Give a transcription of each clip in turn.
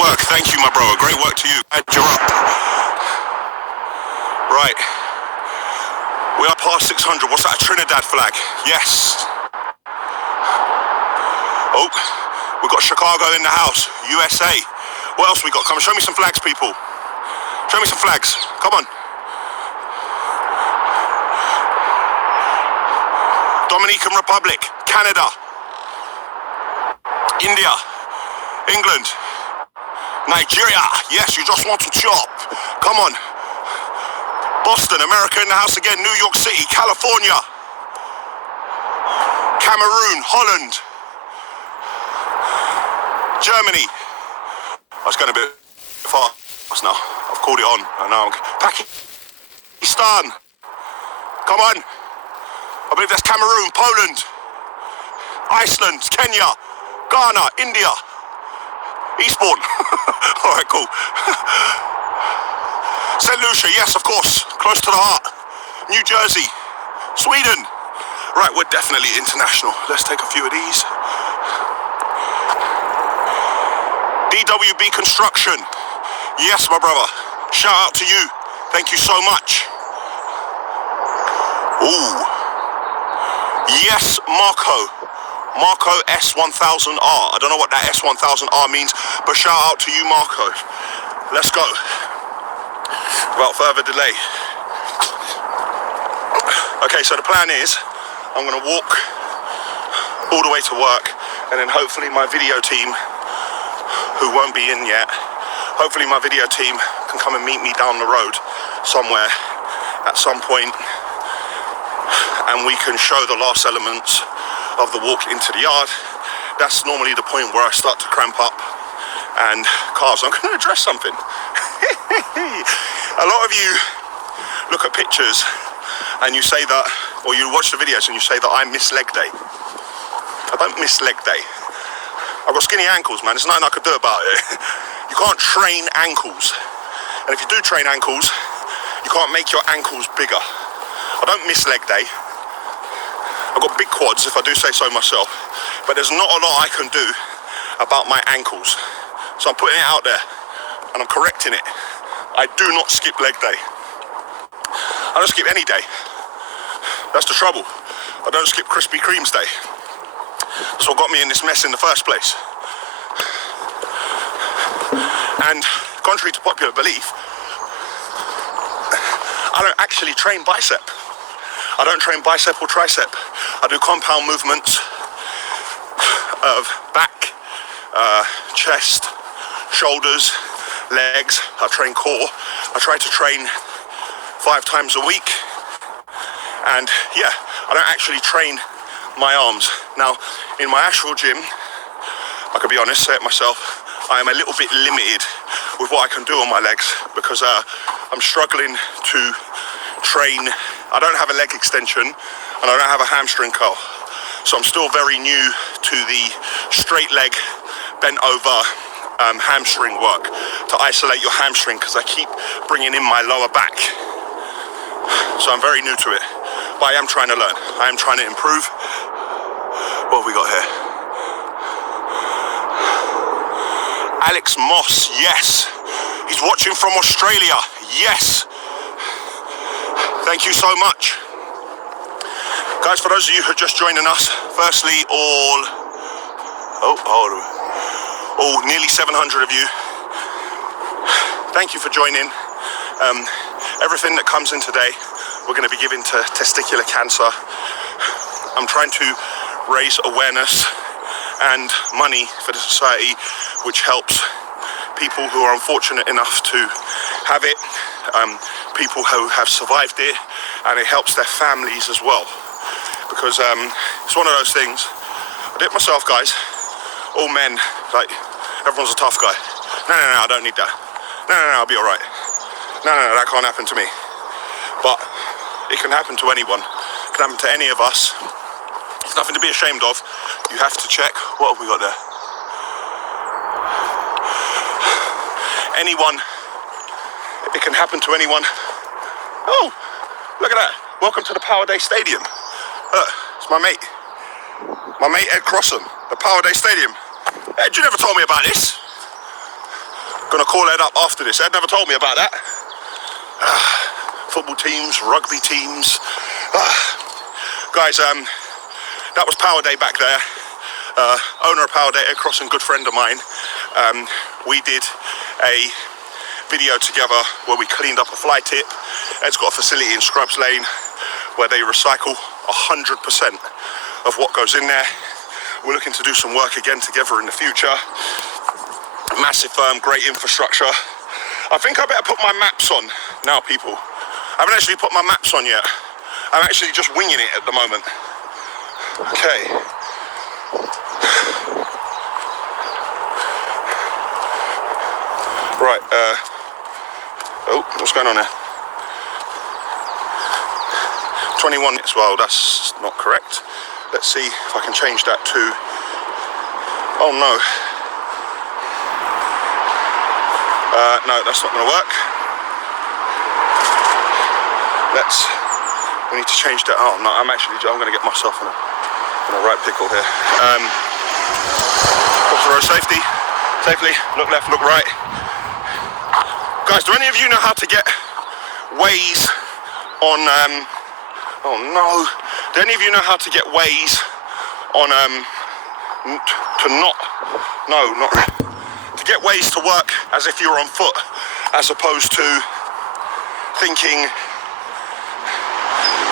Work, thank you, my brother. Great work to you. And you're up. Right. We are past 600. What's that? A Trinidad flag? Yes. Oh, we've got Chicago in the house. USA. What else we got? Come on, show me some flags, people. Show me some flags. Come on. Dominican Republic, Canada, India, England, Nigeria. Yes, you just want to chop. Come on. Boston, America in the house again. New York City, California, Cameroon, Holland, Germany. I was going a bit fast now. I've called it on. And now I'm Pakistan. Come on. I believe that's Cameroon, Poland, Iceland, Kenya, Ghana, India, Eastbourne. All right, cool. St. Lucia, yes, of course, close to the heart. New Jersey, Sweden. Right, we're definitely international. Let's take a few of these. DWB Construction. Yes, my brother. Shout out to you. Thank you so much. Ooh. Yes, Marco S1000R. I don't know what that S1000R means, but shout out to you, Marco. Let's go. Without further delay. Okay, so the plan is I'm going to walk all the way to work, and then hopefully my video team, who won't be in yet, hopefully my video team can come and meet me down the road somewhere at some point, and we can show the last elements of the walk into the yard. That's normally the point where I start to cramp up and calves. I'm going to address something. A lot of you look at pictures and you say that, or you watch the videos and you say that I miss leg day. I don't miss leg day. I've got skinny ankles, man. There's nothing I could do about it. You can't train ankles. And if you do train ankles, you can't make your ankles bigger. I don't miss leg day. I've got big quads, if I do say so myself, but there's not a lot I can do about my ankles. So I'm putting it out there, and I'm correcting it. I do not skip leg day. I don't skip any day. That's the trouble. I don't skip Krispy Kreme's day. That's what got me in this mess in the first place. And contrary to popular belief, I don't actually train bicep. I don't train bicep or tricep. I do compound movements of back, chest, shoulders, legs. I train core. I try to train 5 times a week. And yeah, I don't actually train my arms. Now, in my actual gym, I could be honest, say it myself, I am a little bit limited with what I can do on my legs because I'm struggling to train. I don't have a leg extension and I don't have a hamstring curl. So I'm still very new to the straight leg, bent over hamstring work to isolate your hamstring because I keep bringing in my lower back. So I'm very new to it, but I am trying to learn. I am trying to improve. What have we got here? Alex Moss, yes. He's watching from Australia, yes. Thank you so much. Guys, for those of you who are just joining us, firstly, nearly 700 of you, thank you for joining. Everything that comes in today, we're going to be giving to testicular cancer. I'm trying to raise awareness and money for the society, which helps people who are unfortunate enough to have it, people who have survived it, and it helps their families as well. Because it's one of those things. I did it myself, guys. All men, like, everyone's a tough guy. No, I don't need that. No, I'll be all right. No, that can't happen to me. But it can happen to anyone. It can happen to any of us. It's nothing to be ashamed of. You have to check. What have we got there? Anyone. It can happen to anyone. Oh, look at that. Welcome to the Power Day Stadium. It's my mate. My mate Ed Crossan, the Power Day Stadium. Ed, you never told me about this. Gonna call Ed up after this. Ed never told me about that. Football teams, rugby teams. Guys, that was Power Day back there. Owner of Power Day, Ed Cross, and good friend of mine. We did a video together where we cleaned up a fly tip. Ed's got a facility in Scrubs Lane where they recycle 100% of what goes in there. We're looking to do some work again together in the future. Massive firm, great infrastructure. I think I better put my maps on now, people. I haven't actually put my maps on yet. I'm actually just winging it at the moment. Okay. Right, oh, what's going on there? 21 minutes, well, that's not correct. Let's see if I can change that to, oh no. No, that's not gonna work. We need to change that. Oh no, I'm gonna get myself in a right pickle here. Cross the road safely, look left, look right. Guys, do any of you know how to get Waze on, oh no. Do any of you know how to get Waze on, to get Waze to work as if you're on foot, as opposed to thinking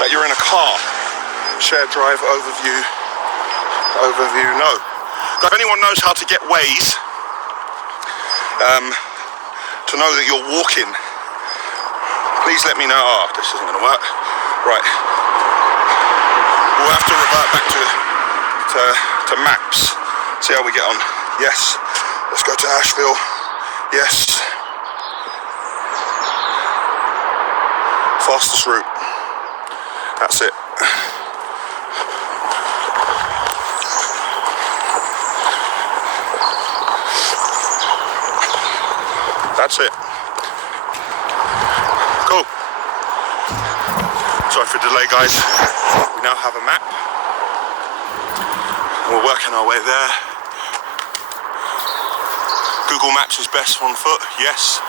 that you're in a car? Shared drive, overview, no. If anyone knows how to get Waze, to know that you're walking, please let me know. Oh, this isn't gonna work. Right. We'll have to revert back to maps. See how we get on. Yes. Let's go to Asheville. Yes. Fastest route. That's it. That's it. Cool. Sorry for the delay, guys. We now have a map. And we're working our way there. Google Maps is best on foot, yes.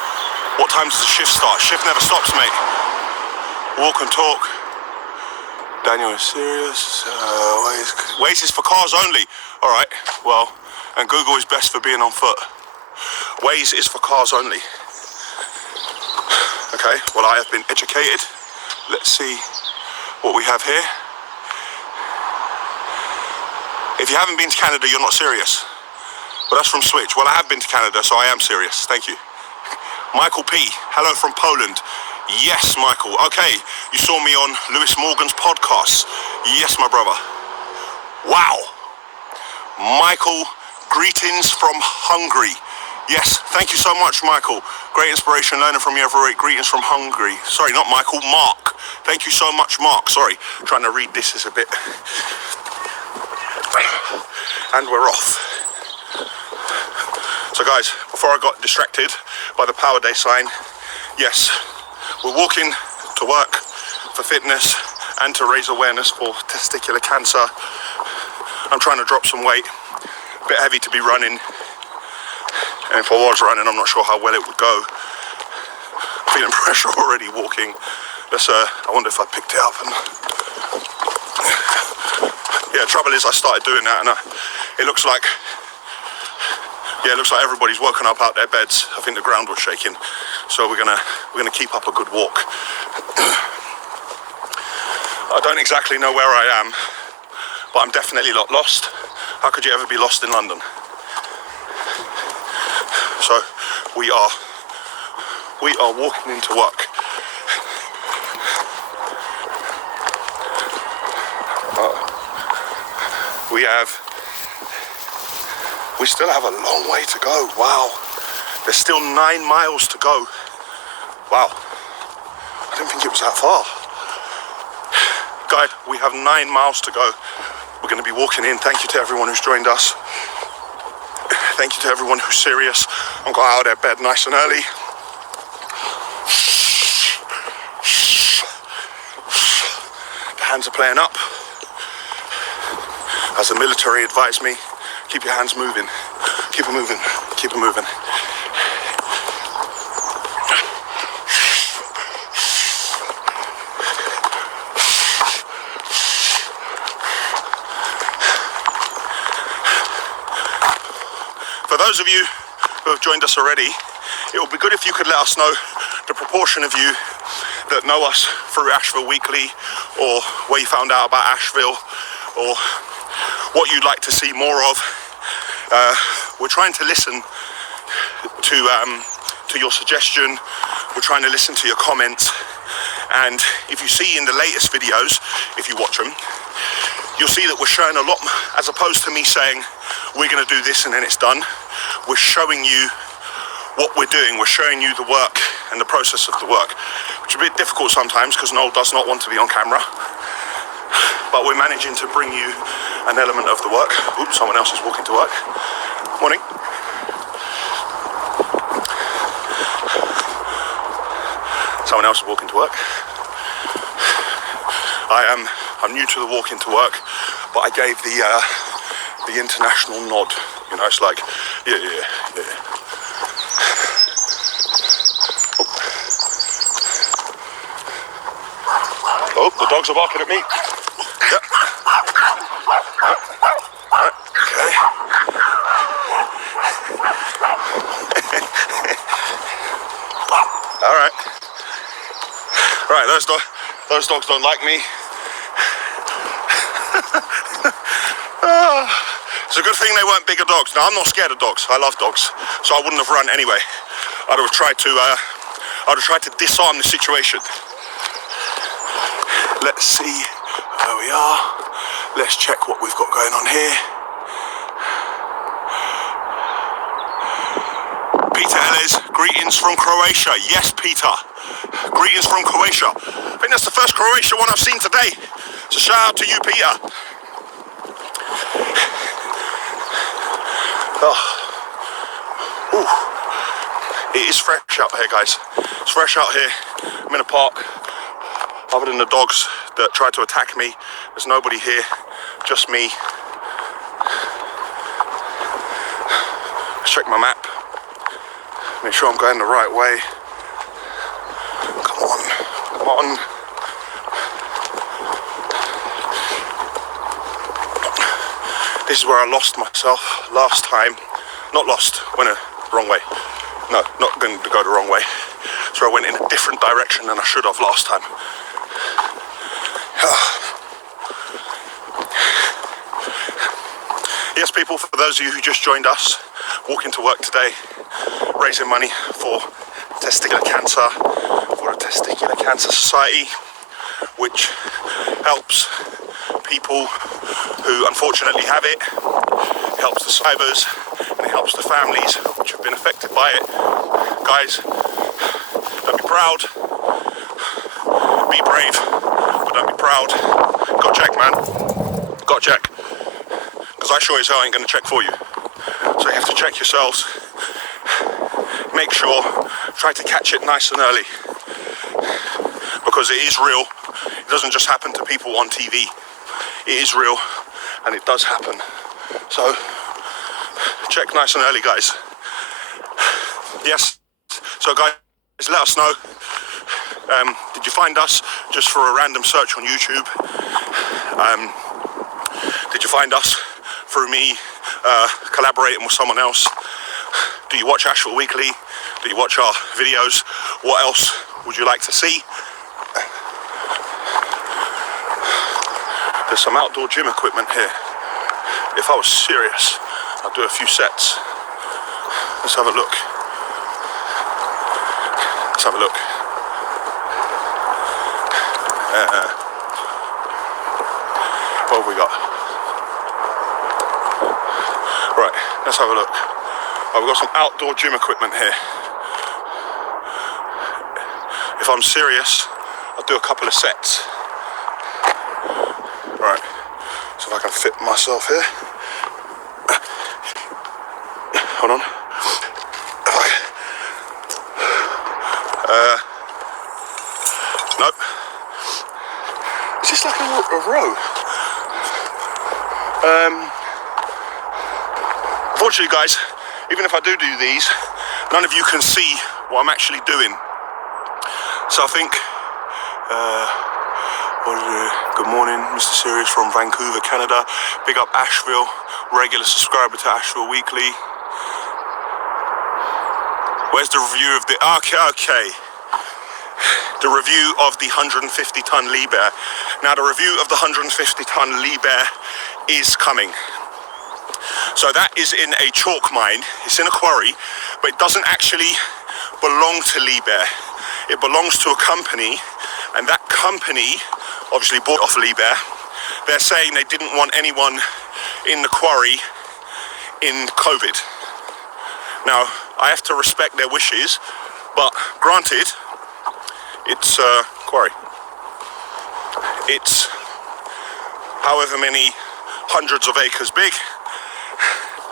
What time does the shift start? Shift never stops, mate. Walk and talk. Daniel is serious. Waze is for cars only. All right, well, and Google is best for being on foot. Waze is for cars only. Okay, well, I have been educated. Let's see what we have here. If you haven't been to Canada, you're not serious. But that's from Switch. Well, I have been to Canada, so I am serious. Thank you. Michael P. Hello from Poland. Yes, Michael. Okay, you saw me on Lewis Morgan's podcast. Yes, my brother. Wow. Michael, greetings from Hungary. Yes, thank you so much, Michael. Great inspiration, learning from you every week. Greetings from Hungary. Sorry, not Michael, Mark. Thank you so much, Mark. Sorry, trying to read this is a bit... And we're off. So guys, before I got distracted by the Power Day sign, yes, we're walking to work for fitness and to raise awareness for testicular cancer. I'm trying to drop some weight, a bit heavy to be running. And if I was running, I'm not sure how well it would go. I'm feeling pressure already walking. I wonder if I picked it up. Yeah, trouble is I started doing that and it looks like everybody's woken up out their beds. I think the ground was shaking. So we're gonna keep up a good walk. I don't exactly know where I am, but I'm definitely not lost. How could you ever be lost in London? So we are walking into work. We still have a long way to go. Wow. There's still 9 miles to go. Wow. I didn't think it was that far. Guys, we have 9 miles to go. We're going to be walking in. Thank you to everyone who's joined us. Thank you to everyone who's serious and got out of their bed nice and early. The hands are playing up. As the military advised me, keep your hands moving. Keep it moving. Keep it moving. those of you who have joined us already, it would be good if you could let us know the proportion of you that know us through Asheville Weekly, or where you found out about Asheville, or what you'd like to see more of. We're trying to listen to your suggestion. We're trying to listen to your comments. And if you see in the latest videos, if you watch them, you'll see that we're showing a lot, as opposed to me saying, we're going to do this and then it's done. We're showing you what we're doing. We're showing you the work and the process of the work, which is a bit difficult sometimes because Noel does not want to be on camera. But we're managing to bring you an element of the work. Oops, someone else is walking to work. Morning. Someone else is walking to work. I'm new to the walking to work, but I gave the international nod. You know, it's like, yeah. Oh, the dogs are barking at me. Yep. Okay. All right. Right, those dogs don't like me. It's a good thing they weren't bigger dogs. Now, I'm not scared of dogs. I love dogs, so I wouldn't have run anyway. I'd have tried to disarm the situation. Let's see where we are. Let's check what we've got going on here. Peter Ellis, greetings from Croatia. Yes, Peter. Greetings from Croatia. I think that's the first Croatia one I've seen today. So shout out to you, Peter. Oh. Ooh. It is fresh out here, guys. It's fresh out here. I'm in a park. Other than the dogs that tried to attack me, there's nobody here, just me. Let's check my map. Make sure I'm going the right way. Come on. This is where I lost myself last time. Not lost, went the wrong way. No, not going to go the wrong way. So I went in a different direction than I should have last time. Yes, people, for those of you who just joined us, walking to work today, raising money for testicular cancer, for the Testicular Cancer Society, which helps people who unfortunately have it, helps the survivors, and it helps the families which have been affected by it. Guys, don't be proud, be brave, but don't be proud. Got check, man. Got check. Because I sure as hell ain't going to check for you. So you have to check yourselves. Make sure, try to catch it nice and early. Because it is real. It doesn't just happen to people on TV. It is real, and it does happen. So, check nice and early, guys. Yes. So, guys, let us know. Did you find us just for a random search on YouTube? Did you find us through me collaborating with someone else? Do you watch Asheville Weekly? Do you watch our videos? What else would you like to see? There's some outdoor gym equipment here. If I was serious, I'd do a few sets. Let's have a look. Let's have a look. What have we got? Right, let's have a look. Oh, we've got some outdoor gym equipment here. If I'm serious, I'll do a couple of sets. Right, so if I can fit myself here. Hold on. Nope. Is this like a row? Unfortunately, guys, even if I do these, none of you can see what I'm actually doing. So I think, good morning, Mr. Sirius from Vancouver, Canada. Big up Asheville, regular subscriber to Asheville Weekly. Where's the review of the... Okay. The review of the 150-ton Liebherr. Now, the review of the 150-ton Liebherr is coming. So that is in a chalk mine. It's in a quarry, but it doesn't actually belong to Liebherr. It belongs to a company, and that company obviously bought off Liebherr. They're saying they didn't want anyone in the quarry in COVID. Now, I have to respect their wishes, but granted, it's a quarry. It's however many hundreds of acres big,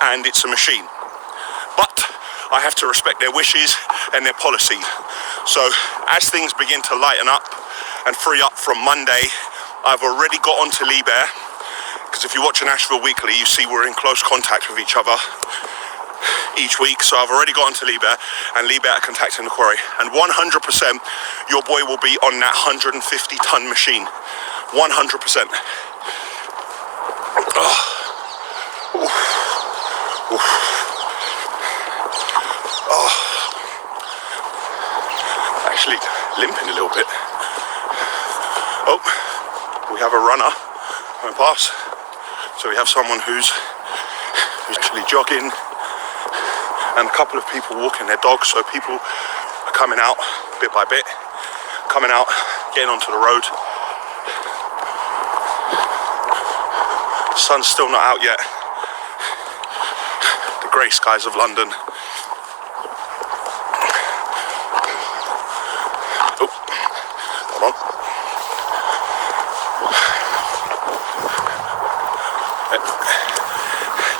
and it's a machine. But I have to respect their wishes and their policy. So as things begin to lighten up and free up from Monday, I've already got onto Liebherr, because if you watch Nashville Weekly, you see we're in close contact with each other each week. So I've already got onto Liebherr, and Liebherr are contacting the quarry. And 100% your boy will be on that 150-ton machine. 100%. Oh. Oof. Oof. Oh. Actually limping a little bit. Oh, we have a runner going past. So we have someone who's actually jogging, and a couple of people walking their dogs. So people are coming out bit by bit, coming out, getting onto the road. The sun's still not out yet. The grey skies of London. Oh, hold on.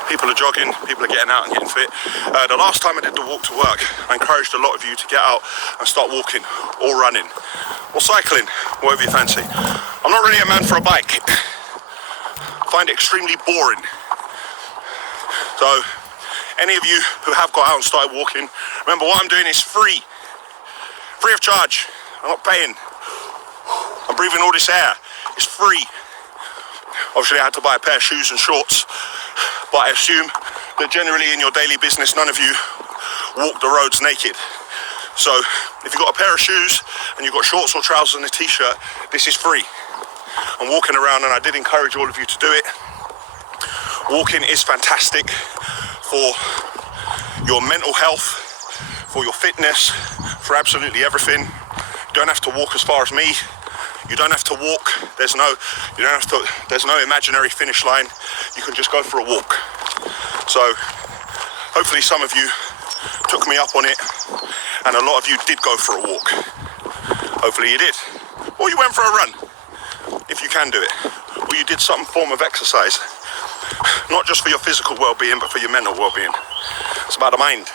People are jogging, people are getting out and getting fit. The last time I did the walk to work, I encouraged a lot of you to get out and start walking or running or cycling, whatever you fancy. I'm not really a man for a bike. I find it extremely boring. So any of you who have got out and started walking, remember what I'm doing is free of charge. I'm not paying. I'm breathing all this air. It's free. Obviously I had to buy a pair of shoes and shorts, but I assume that generally in your daily business none of you walk the roads naked. So if you've got a pair of shoes and you've got shorts or trousers and a t-shirt, this is free. I'm walking around, and I did encourage all of you to do it. Walking is fantastic for your mental health, for your fitness, for absolutely everything. You don't have to walk as far as me. You don't have to walk. There's no imaginary finish line. You can just go for a walk. So hopefully some of you took me up on it, and a lot of you did go for a walk. Hopefully you did. Or you went for a run, if you can do it. Or you did some form of exercise. Not just for your physical well-being, but for your mental well-being. It's about the mind.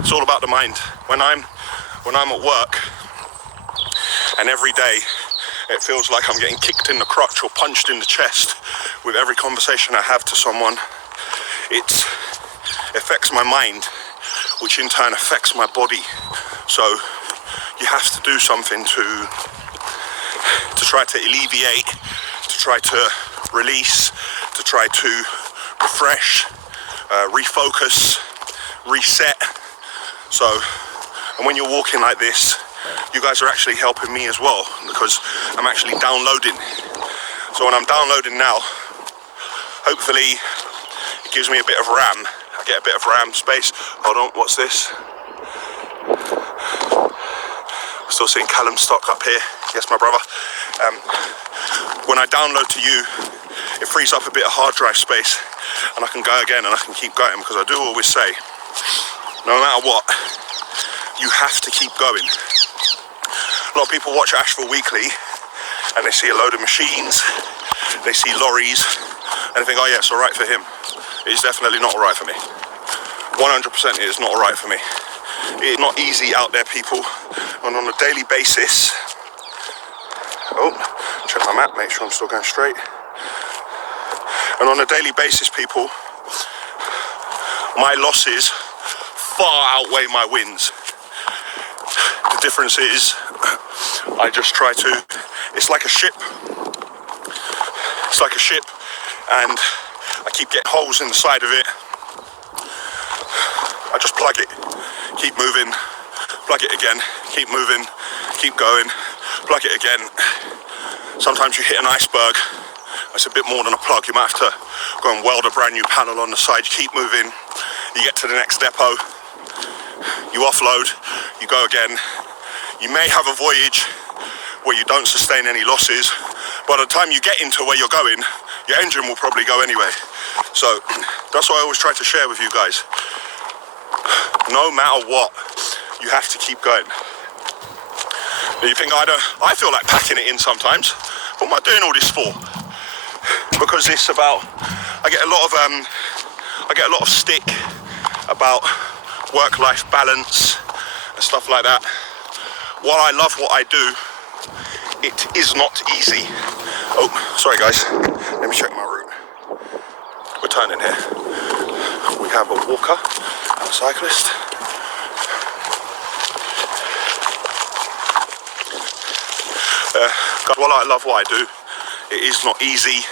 It's all about the mind. When I'm at work, and every day it feels like I'm getting kicked in the crotch or punched in the chest with every conversation I have to someone, it affects my mind, which in turn affects my body. So you have to do something to try to alleviate, to try to release, to try to refresh, refocus, reset. So, and when you're walking like this, you guys are actually helping me as well, because I'm actually downloading. So when I'm downloading now, hopefully it gives me a bit of RAM. I get a bit of RAM space. Hold on, what's this? Still seeing Callum Stock up here. Yes, my brother. When I download to you, it frees up a bit of hard drive space, and I can go again and I can keep going, because I do always say, no matter what, you have to keep going. A lot of people watch Nashville Weekly and they see a load of machines, they see lorries, and they think, oh yeah, it's all right for him. It's definitely not all right for me. 100% it is not all right for me. It is not easy out there, people, and on a daily basis. Oh, check my map, make sure I'm still going straight. And on a daily basis, people, my losses far outweigh my wins. The difference is, I just try to, it's like a ship. It's like a ship, and I keep getting holes in the side of it. I just plug it, keep moving, plug it again, keep moving, keep going, plug it again. Sometimes you hit an iceberg, it's a bit more than a plug. You might have to go and weld a brand new panel on the side. You keep moving, you get to the next depot, you offload, you go again. You may have a voyage where you don't sustain any losses. By the time you get into where you're going, your engine will probably go anyway. So that's what I always try to share with you guys. No matter what, you have to keep going. You think I feel like packing it in sometimes. What am I doing all this for? Because it's about, I get a lot of stick about work-life balance and stuff like that. While I love what I do, it is not easy. Oh, sorry guys, let me check my route. We're turning here. We have a walker and a cyclist. While I love what I do, it is not easy,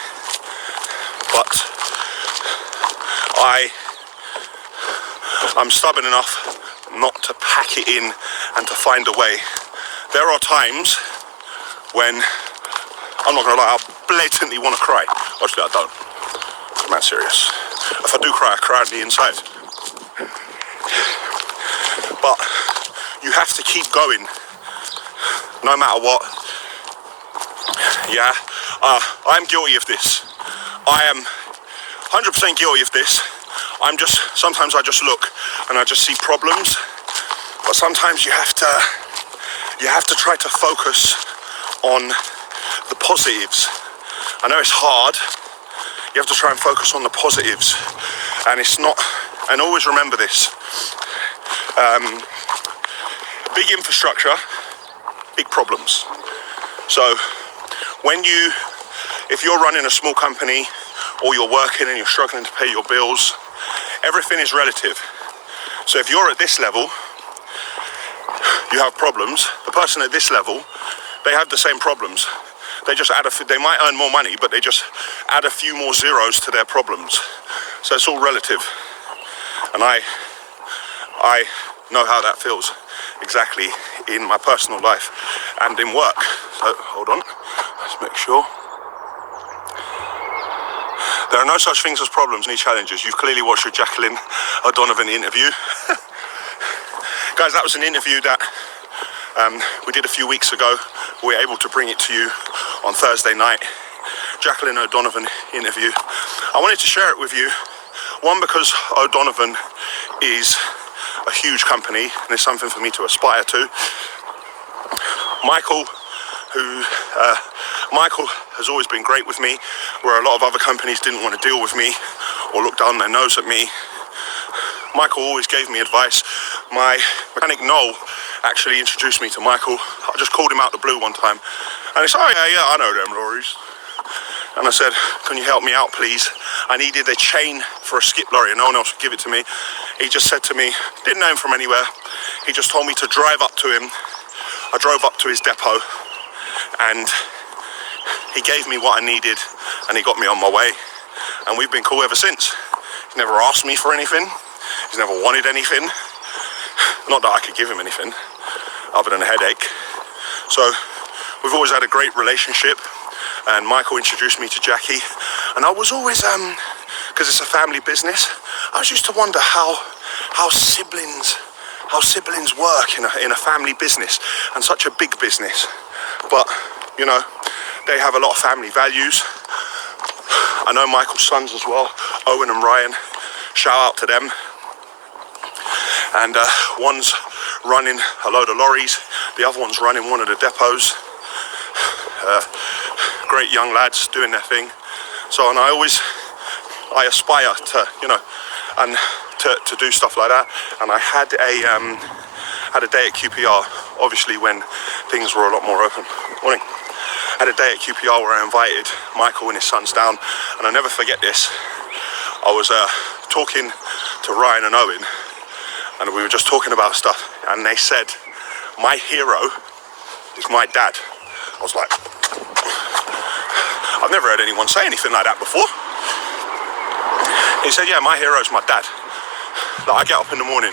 but I'm stubborn enough not to pack it in and to find a way. There are times when, I'm not gonna lie, I blatantly want to cry. Actually, I don't. I'm not serious. If I do cry, I cry on the inside. But you have to keep going, no matter what. Yeah, I'm guilty of this. I am 100% guilty of this. Sometimes I just look and I just see problems, but sometimes you have to try to focus on the positives. I know it's hard. You have to try and focus on the positives, and it's not, and always remember this. Big infrastructure, big problems. So if you're running a small company or you're working and you're struggling to pay your bills, everything is relative. So if you're at this level, you have problems. The person at this level, they have the same problems. They just they might earn more money, but they just add a few more zeros to their problems. So it's all relative. And I know how that feels exactly in my personal life and in work. So hold on, let's make sure. There are no such things as problems, only challenges. You've clearly watched your Jacqueline O'Donovan interview. Guys, that was an interview that we did a few weeks ago. We were able to bring it to you on Thursday night. Jacqueline O'Donovan interview. I wanted to share it with you. One, because O'Donovan is a huge company and it's something for me to aspire to. Michael has always been great with me, where a lot of other companies didn't want to deal with me or look down their nose at me. Michael always gave me advice. My mechanic Noel actually introduced me to Michael. I just called him out the blue one time and he said, oh yeah, I know them lorries. And I said, can you help me out please? I needed a chain for a skip lorry and no one else would give it to me. He just said to me, didn't know him from anywhere. He just told me to drive up to him. I drove up to his depot and he gave me what I needed and he got me on my way. And we've been cool ever since. He's never asked me for anything. He's never wanted anything. Not that I could give him anything other than a headache. So we've always had a great relationship, and Michael introduced me to Jackie, and I was always, because it's a family business, I was used to wonder how siblings work in a family business and such a big business. But you know, they have a lot of family values. I know Michael's sons as well, Owen and Ryan. Shout out to them. And one's running a load of lorries, the other one's running one of the depots. Great young lads doing their thing. So, and I aspire to, you know, and to do stuff like that. And I had a day at QPR, obviously when things were a lot more open. Morning. I had a day at QPR where I invited Michael and his sons down, and I'll never forget this. I was talking to Ryan and Owen, and we were just talking about stuff, and they said, my hero is my dad. I was like, I've never heard anyone say anything like that before. He said, yeah, my hero is my dad. Like I get up in the morning